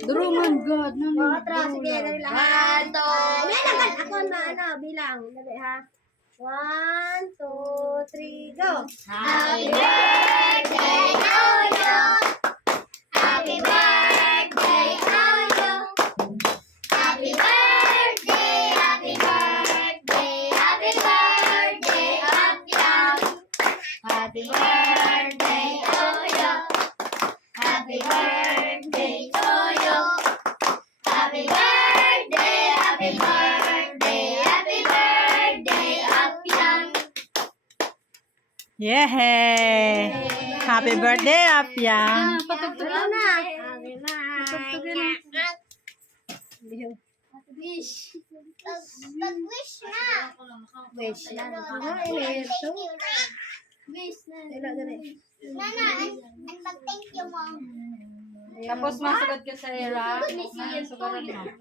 Duruman God. Sige, dali lang. 1, 2, ako na bilang. Dali ha. 1, 2, 3, go. Happy birthday to you. Happy birthday to you. Happy birthday, happy birthday, happy birthday, Apyang. Happy birthday to you. Happy birthday to you. Happy birthday, happy birthday, happy birthday, Apyang. Yehey! Happy birthday, Apyang! Patugtugin na. Wish. Pag-wish na. Wish na. Wish na. Dali. Nana, ang pag-thank you mo. Tapos masugad ka sa era. Sugaran mo.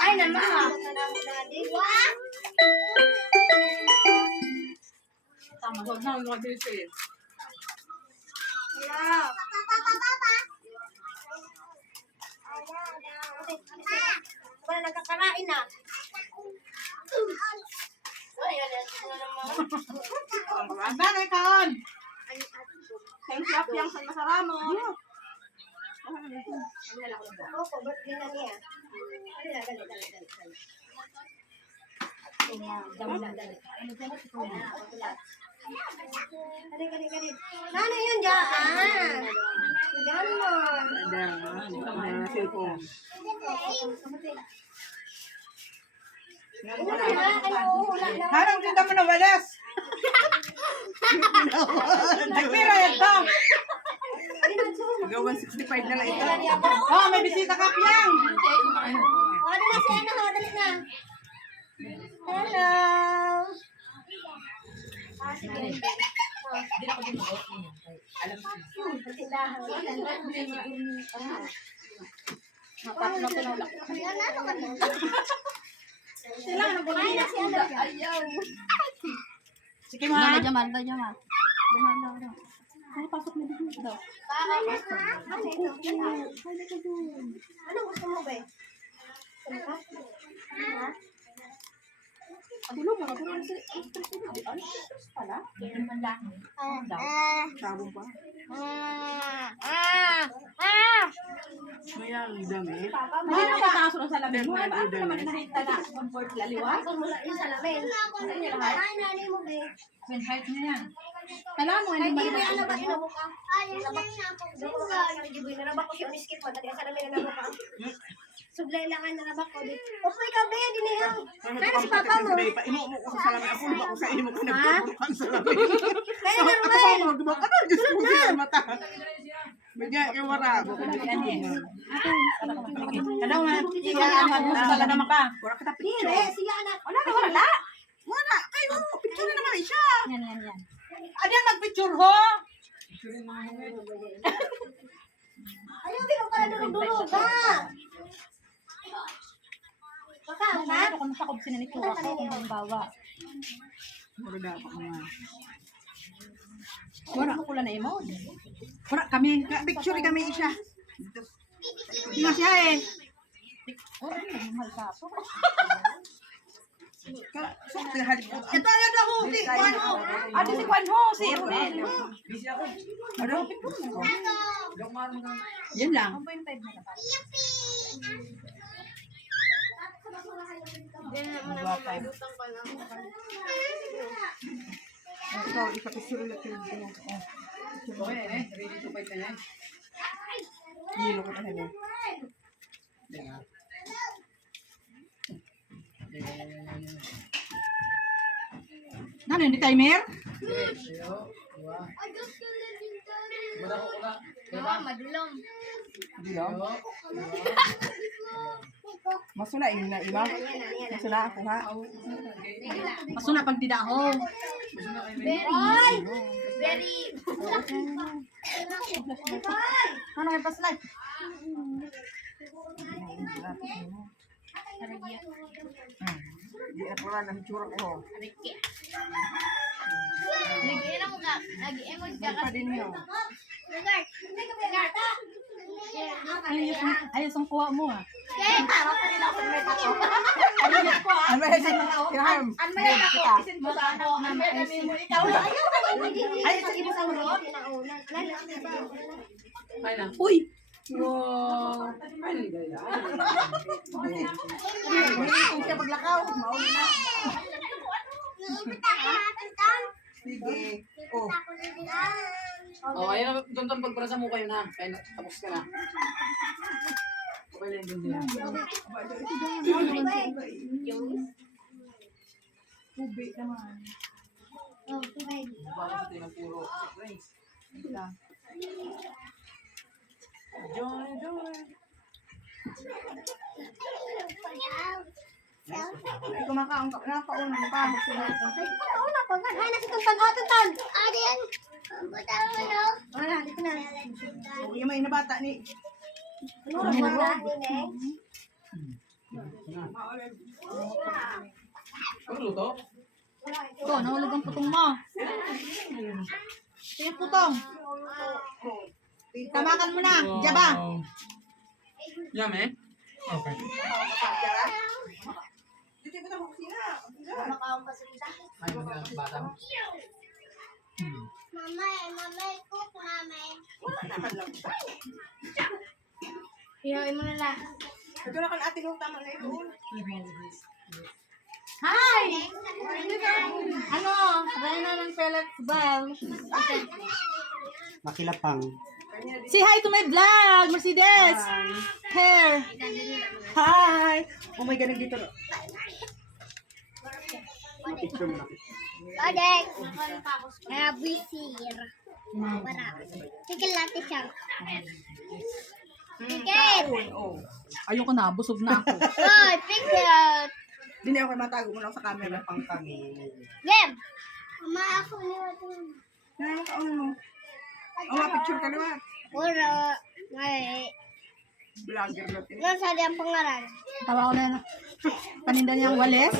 Ay, naman. Tama, huwag na mga bilhin. Wala nagkakarain na. Ang nanay kaon! Thank you, Apyang, sa masaramo. Opo, ba't ganyan niya? Dali. Nana yun dyan. Diyan mo. Cellphone. Harang kita mo na walas. Nagpira yan to. Gawan 65 na lang ito. Oh, may bisita ka, Apyang. Dali na si ano, dali na. Hello. Sige mga. Jamal. Ay, pasok na dito daw. Ano gusto mo ba? Dulo mo, dulo na sila. Ay, pala. Yan man lang. Sabong pa. Mayang dami. Hindi na kakaso ng salamin mo. Ano ka naman nakita na comfort laliwa? Ako mula yung salamin. Ay, nani mo, be. When height niya yan. Kailangan mo, hindi Hindi ba mo yan naman labas na buka. Ayos na ako. Narabak ko siya umiskit mo. Dati ang salamin na nabuka. Sublay lang ang narabak ko. Opo, ikaw, be. Dinihaw. Kaya si papa mo. Inuumo ko sa salamin. Ako ba ko sa imo ka Ha? nagtutukan sa salamin. Kaya na, Ruel. Diyos ko sa mata. Bigyan kay wara ko. Kailangan mo, iyaanhan mo sa salamin pa. Wala ka tapos. Dire, siya anak. Wala. Wala. Kayo, picture na naman siya. Yan. Ano yung nagpicture ho? Ayaw, biro ka na durog-durog, ha? Baka, ha? Ano kung masakob sinanitura ko kung halimbawa. Wala dapat naman. Wala ko pula na imo. Wala kami. Picture kami siya. Tingnan siya eh. Wala na, mahal ka po. So, halip ko. Ito ako. Ano? Ate si Juan ho, si Ronel. Ano? Yan lang. 1.5 na dapat. Ito, ipapicture ulit yung Hilo ko talaga. Ano, hindi timer? Madulong. Dilo? Masulain na iba. Masula ako ha. Masuna pag didaho. Very. Ano kayo paslay? Di na pala ng tsura ko. Nag-inom ka. Nag-emod ka Pa din yun. Regard. Regard. Ayos ang kuha mo ah. Ano ba yun? Kaham. Anmayan ako. Isin mo sa ano. Anmayan mo ikaw. Ay, sa ibo sa mga Uy! Wow. Kung siya paglakaw, mauli na. Sige. Oh. Oh, ayun na, doon pagprasa mo kayo na. Kaya tapos ka na. Okay lang doon din. Tubig naman. Para sa tinang puro. Surprise. Joy. Ay, kumakaon ka. Nakakaunang pa. Una pa, ay, nasa itong pag-atutan. Adin. Butang mo no. Wala, dito na. Oh, yung may nabata ni. Ano, wala, Neng? Ano luto? Ito, nahulog ang putong mo. Sige putong. Tamakan mo na. Jaba. Yummy. Okay. Dito ba na kusina? Makaon pa sila. Ay, magandang bata. Mamay, cook mamay. Wala naman lang. Iyaw mo na lang. Ito na kan ate kong tama na ito. Hi! Ano? Rena ng pellets bell. Makilapang. Say hi to my vlog, Mercedes. Hair. Hi! Oh my God, nandito na. Picture mo na. Odek. Happy year. Para. Tigil natin siya. Tigil. Oh. Ayoko na, busog na ako. Oy, picture. Hindi ako matago mo lang sa camera. Pang kami. Gem. Mama, ako niyo. Nakakaon mo. Oh, picture ka naman. Puro. Ay. Vlogger natin. Nasa di ang pangalan. Tawa ko na yan. Paninda niyang Wales.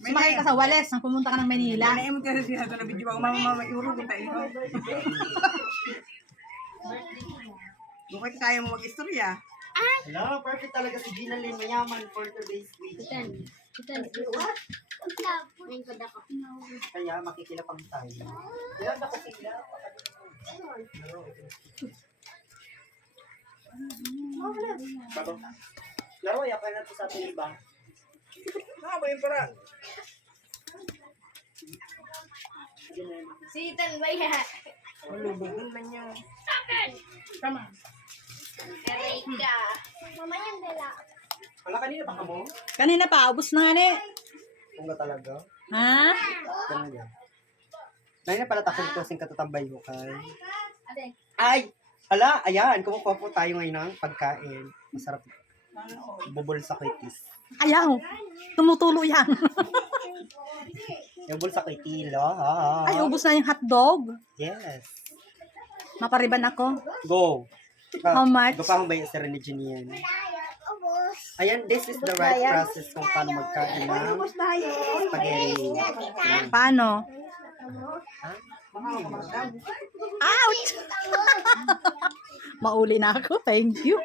Sumakay ka sa Wales nang pumunta ka ng Manila. Nanaim mo kasi siya na video ko. Mama, iurog kita ito. Bukit kaya mo mag-istorya. Hello, perfect talaga si Gina Lynn. Mayaman for today's week. Chicken. Ngayon ko dako. Kaya makikilapang tayo. Kaya na kasi sila. Laro, yakan na to sa ating iba. Sitan ba yan? Erika. Mama yung dala. Wala kanina pa ka mo? Kanina pa, ubos na nga ni. Kung ba talaga? Ha? Ganun yan. Kanina pala takot ito sing katatambay mo kay. Ate. Ay! Hala, ayan. Kumukuha po tayo ngayon ng pagkain. Masarap. Bubol sa kaitis. Ayaw. Tumutulo yan. Yung bubol sa kaitis. Ay, ubos na yung hotdog. Yes. Mapariban ako. Go. How much? Go pa akong bayan sa religion yan. Ayan, this is the right process kung paano magkain ng spaghetti. Ayan. Paano? Ha? Ouch! Mauli na ako. Thank you.